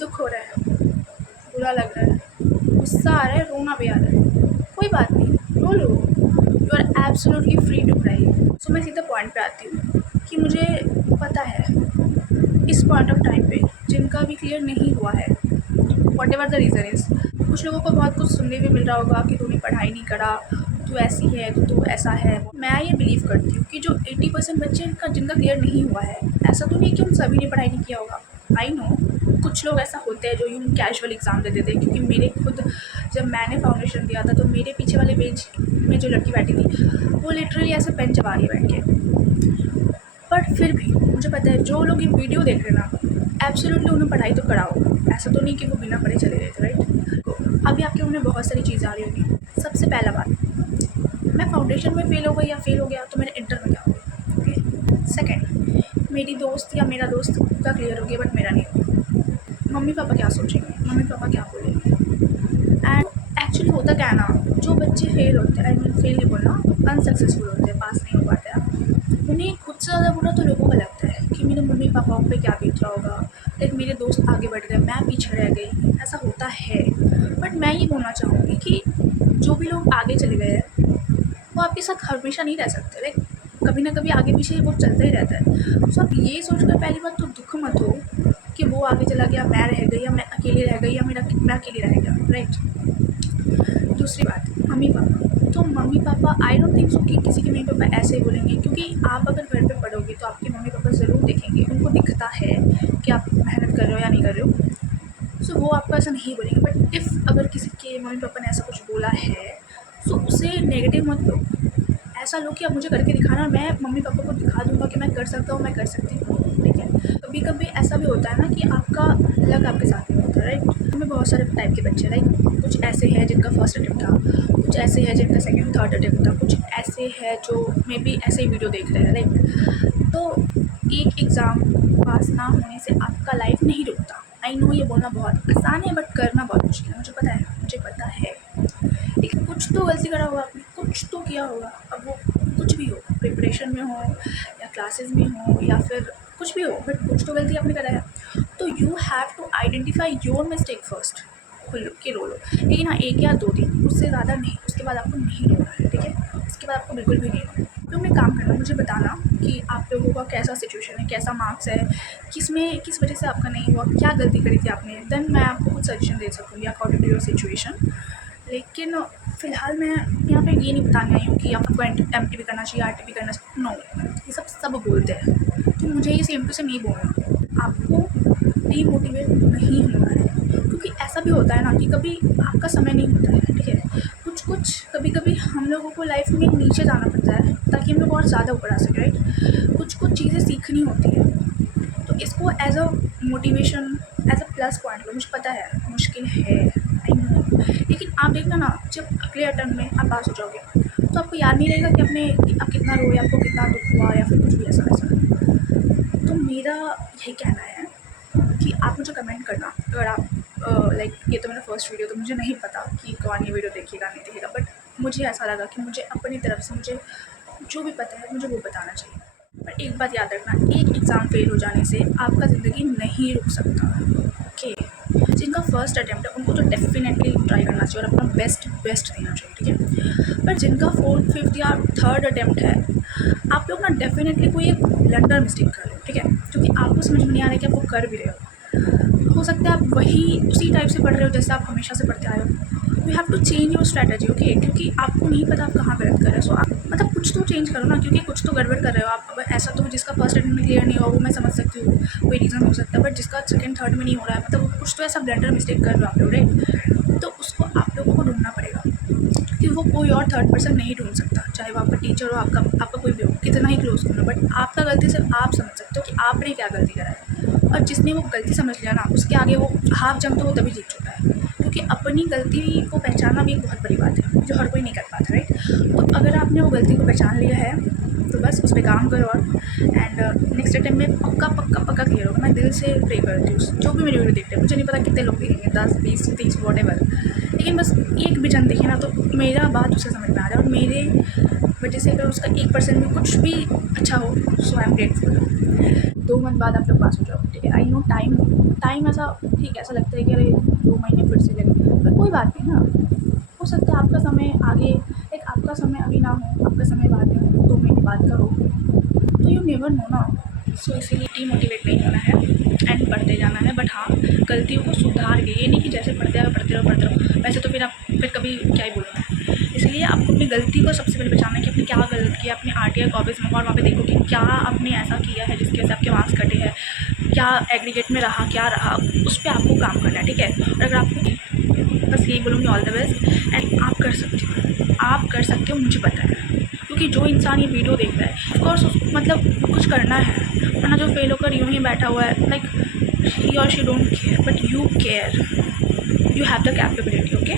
दुख हो रहा है, बुरा लग रहा है, गुस्सा आ रहा है, रोना भी आ रहा है, कोई बात नहीं, रो लो। You are absolutely free to cry. So मैं सीधा पॉइंट पे आती हूँ कि मुझे पता है इस पॉइंट ऑफ टाइम पे जिनका भी क्लियर नहीं हुआ है, what ever the reason is, कुछ लोगों को बहुत कुछ सुनने भी मिल रहा होगा कि तूने पढ़ाई नहीं करा, तू ऐसी है, तो तू ऐसा है। मैं ये बिलीव करती हूँ कि जो 80% बच्चे का जिनका क्लियर नहीं हुआ है, ऐसा तो नहीं कि उन सभी ने पढ़ाई नहीं किया होगा। आई नो कुछ लोग ऐसा होते हैं जो यूँ कैजुअल एग्ज़ाम दे देते हैं, क्योंकि मेरे खुद जब मैंने फाउंडेशन दिया था तो मेरे पीछे वाले बेंच में जो लड़की बैठी थी वो लिटरली ऐसे पेन चबा रही है बैठ के। बट फिर भी मुझे पता है जो लोग ये वीडियो देख रहे हैं ना, एब्सोल्युटली उन्हें पढ़ाई तो कराओ, ऐसा तो नहीं कि वो बिना पढ़े चले गए थे, राइट। अभी आपके मुँह में बहुत सारी चीज़ें आ रही होंगी। सबसे पहला बात, मैं फाउंडेशन में फ़ेल हो गई या फेल हो गया तो मेरे इंटर में क्या होगा, ओके। सेकेंड, मेरी दोस्त या मेरा दोस्त का क्लियर हो गया बट मेरा नहीं हुआ, मम्मी पापा क्या सोचेंगे, मम्मी पापा क्या बोलेंगे। एंड एक्चुअली होता क्या है ना, जो बच्चे फेल होते हैं, आई मीन फेल नहीं बोलना, अनसक्सेसफुल होते हैं, पास नहीं हो पाते हैं, उन्हें खुद से ज़्यादा बुरा तो लोगों को लगता है कि मेरे मम्मी पापाओं पे क्या बीत रहा होगा, लाइक मेरे दोस्त आगे बढ़ गए, मैं पीछे रह गई, ऐसा होता है। बट मैं ये बोलना चाहूँगी कि जो भी लोग आगे चले गए हैं वो आपके साथ हमेशा नहीं रह सकते, लाइक कभी ना कभी आगे पीछे वो चलता ही रहता है। सो आप ये सोचकर पहली बात तो दुख मत हो कि वो आगे चला गया, मैं रह गई, या मैं अकेली रह गई, या मैं अकेली रह गया, राइट। दूसरी बात, मम्मी पापा, तो mummy papa I don't think so कि किसी के मम्मी पापा ऐसे ही बोलेंगे, क्योंकि आप अगर घर पे पढ़ोगे तो आपके मम्मी पापा ज़रूर देखेंगे, उनको दिखता है कि आप मेहनत कर रहे हो या नहीं कर रहे हो। सो वो आपको ऐसा नहीं बोलेंगे। बट इफ़ अगर किसी के मम्मी पापा ने ऐसा कुछ बोला है तो उसे नेगेटिव मत लो, ऐसा लो कि अब मुझे करके दिखाना, मैं मम्मी पापा को दिखा दूँगा कि मैं कर सकता हूँ, मैं कर सकती हूँ, ठीक है। कभी कभी ऐसा भी होता है ना कि आपका लक आपके साथ नहीं होता, राइट। हमें बहुत सारे टाइप के बच्चे, राइट, कुछ ऐसे हैं जिनका फर्स्ट अटेम्प्ट था, कुछ ऐसे हैं जिनका सेकंड थर्ड अटेम्प्ट था, कुछ ऐसे हैं जो मे बी ऐसे ही वीडियो देख रहे हैं, राइट। तो एक एग्ज़ाम पास ना होने से आपका लाइफ नहीं रुकता। आई नो ये बोलना बहुत आसान है बट करना बहुत मुश्किल है, मुझे पता है, मुझे पता है। लेकिन कुछ तो गलती करा होगा आपने, कुछ तो किया होगा, अब वो कुछ भी हो, प्रिपरेशन में हो या क्लासेस में हो या फिर कुछ भी हो, बट कुछ तो गलती आपने करा है। तो you have to identify your mistake first, खुल के रो लो, लेकिन हाँ 1 या 2 दिन, उससे ज़्यादा नहीं, उसके बाद आपको नहीं रोना है, ठीक है। उसके बाद आपको बिल्कुल भी नहीं रोना है। तो अपने काम करना, मुझे बताना कि आप लोगों का कैसा सिचुएशन है, कैसा मार्क्स है, किस वजह से आपका नहीं हुआ, क्या गलती करी थी आपने, देन मैं आपको कुछ सजेशन दे सकूँगी अकॉर्डिंग टू योर सिचुएशन। लेकिन फ़िलहाल मैं यहाँ पे ये नहीं बताने आई हूँ कि आपको एमटीबी करना चाहिए, आरटीबी करना चाहिए, नो। ये सब बोलते हैं, तो मुझे ये सेम टू सेम नहीं बोलना। आपको डीमोटिवेट नहीं होना है, क्योंकि ऐसा भी होता है ना कि कभी आपका समय नहीं होता है, ठीक है। कुछ कभी कभी हम लोगों को लाइफ में नीचे जाना पड़ता है ताकि हम लोग और ज़्यादा ऊपर आ सकें, राइट। कुछ चीज़ें सीखनी होती है, तो इसको as a motivation, as a plus point लो। मुझे पता है मुश्किल है, आई नो, लेकिन आप देखना ना, जब अगले अटेम्प्ट में आप पास हो जाओगे तो आपको याद नहीं रहेगा कि आप कितना रोए, आपको कितना दुख हुआ या फिर कुछ भी ऐसा वैसा। तो मेरा यही कहना है कि आप मुझे कमेंट करना, अगर आप लाइक, ये तो मेरा फर्स्ट वीडियो, तो मुझे नहीं पता कि कौन ये वीडियो देखेगा नहीं देखेगा, बट मुझे ऐसा लगा कि मुझे अपनी तरफ से मुझे जो भी पता है मुझे वो बताना चाहिए। पर एक बात याद रखना, एक एग्ज़ाम फेल हो जाने से आपका ज़िंदगी नहीं रुक सकता, ओके। जिनका फर्स्ट अटेम्प्ट है उनको तो डेफिनेटली ट्राई करना चाहिए और अपना बेस्ट देना चाहिए, ठीक है। पर जिनका फोर्थ फिफ्थ या थर्ड अटेम्प्ट है, आप लोग ना डेफिनेटली कोई एक ब्लंडर मिस्टेक कर रहे हो, ठीक है, क्योंकि आपको समझ में नहीं आ रहा है कि आप वो कर भी रहे हो सकता है आप वही उसी टाइप से पढ़ रहे हो जैसे आप हमेशा से पढ़ते आए हो। You have to change your strategy, okay, क्योंकि आपको नहीं पता आप कहाँ गलत कर रहे हो। सो आप मतलब कुछ तो चेंज करो ना, क्योंकि कुछ तो गड़बड़ कर रहे हो आप। अब ऐसा तो जिसका फर्स्ट अटेम्प्ट में क्लियर नहीं हुआ वो मैं समझ सकती हूँ, कोई रीज़न हो सकता है, बट जिसका सेकंड थर्ड में नहीं हो रहा है, मतलब कुछ तो ऐसा ब्लंडर मिस्टेक कर रहे हो आप लोग, राइट। तो उसको आप लोगों को ढूंढना पड़ेगा, कि वो कोई और थर्ड पर्सन नहीं ढूंढ सकता, चाहे वो आपका टीचर हो, आपका कोई भी हो, कितना ही क्लोज हो, बट आपका गलती सिर्फ आप समझ सकते हो कि आपने क्या गलती करा है। और जिसने वो गलती समझ लिया ना, उसके आगे वो हाफ जंग तो वो तभी जीत चुका है, क्योंकि अपनी गलती को पहचानना भी एक बहुत बड़ी बात है जो हर कोई नहीं कर पाता, राइट। तो अगर आपने वो गलती को पहचान लिया है तो बस उस पर काम करो, और एंड नेक्स्ट अटेम्प्ट में पक्का क्लियर होगा। मैं दिल से प्रे करती हूँ जो भी मेरी वीडियो देखते हैं, मुझे नहीं पता कितने लोग देखेंगे, 10 20 30 वॉट एवर, लेकिन बस एक भी जन देखे ना तो मेरा बात उसे समझ में आ रहा है, और मेरे वजह से अगर उसका 1% में कुछ भी अच्छा हो, सो आई एम ग्रेटफुल। 2 मंथ बाद आप लोग पास हो जाओगे, ठीक है। आई नो टाइम टाइम ऐसा ठीक है, ऐसा लगता है कि अरे 2 महीने फिर से लगे, पर कोई बात नहीं ना। हो सकता है आपका समय आगे, लाइक आपका समय अभी ना हो, आपका समय बाद में हो, 2 महीने बाद का हो, तो यू नेवर नो ना। सो इसीलिए डीमोटिवेट नहीं होना है एंड पढ़ते जाना है, बट हाँ, गलतियों को सुधार के, ये नहीं कि जैसे पढ़ते रहो, वैसे तो फिर आप फिर कभी क्या ही बोलूँ मैं। इसलिए आपको अपनी गलती को सबसे पहले पहचानना है कि आपने क्या गलत किया, अपने आरटीआई कॉपीज़ में, और वहाँ पे देखो कि क्या आपने ऐसा किया है जिसकी वजह से आपके मार्क्स कटे हैं, क्या एग्रीगेट में रहा, क्या रहा, उस पर आपको काम करना है, ठीक है। और अगर आपको, बस यही बोलूँगी, ऑल द बेस्ट एंड आप कर सकते हो, आप कर सकते हो, मुझे पता है। क्योंकि जो इंसान ये वीडियो देख रहा है, ऑफकोर्स उसको मतलब कुछ करना है, वरना जो फेल होकर यूँ ही बैठा हुआ है, लाइक ही और she don't care, but you care, you have the capability, okay.